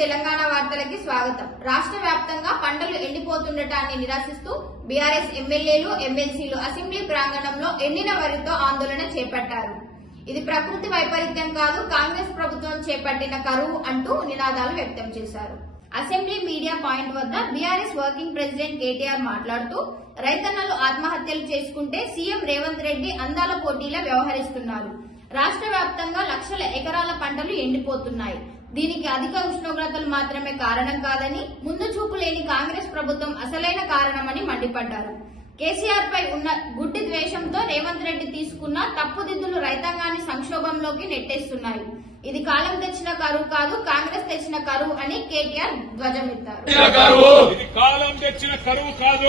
తెలంగాణ వార్తలకి స్వాగతం. రాష్ట్ర వ్యాప్తంగా పంటలు ఎండిపోతుండటాన్ని నిరాశిస్తూ బీఆర్ఎస్ ఎమ్మెల్యేలు ఎమ్మెల్సీలు అసెంబ్లీ ప్రాంగణంలో ఎండిన వరితో ఆందోళన చేపట్టారు. ఇది ప్రకృతి వైపరీత్యం కాదు కాంగ్రెస్ ప్రభుత్వం చేపట్టిన కరువు అంటూ నినాదాలు వ్యక్తం చేశారు. అసెంబ్లీ మీడియా పాయింట్ వద్ద బీఆర్ఎస్ వర్కింగ్ ప్రెసిడెంట్ కేటీఆర్ మాట్లాడుతూ రైతన్నలు ఆత్మహత్యలు చేసుకుంటే సీఎం రేవంత్ రెడ్డి అందాల పోటీలా వ్యవహరిస్తున్నారు. రాష్ట్ర వ్యాప్తంగా లక్షల ఎకరాల పంటలు ఎండిపోతున్నాయి. దీనికి అధిక ఉష్ణోగ్రతలు మాత్రమే కారణం కాదని ముందు చూపు లేని కాంగ్రెస్ ప్రభుత్వం అసలైన కారణమని మండిపడ్డారు. కేసీఆర్ పై ఉన్న గుడ్డి ద్వేషంతో రేవంత్ రెడ్డి తీసుకున్న తప్పుదిద్దులు రైతాంగాన్ని సంక్షోభంలోకి నెట్టేస్తున్నాయి. ఇది కాలం తెచ్చిన కరువు కాదు కాంగ్రెస్ తెచ్చిన కరువు అని కేటీఆర్ ధ్వజమెత్తారు. ఇది కాలం తెచ్చిన కరువు కాదు.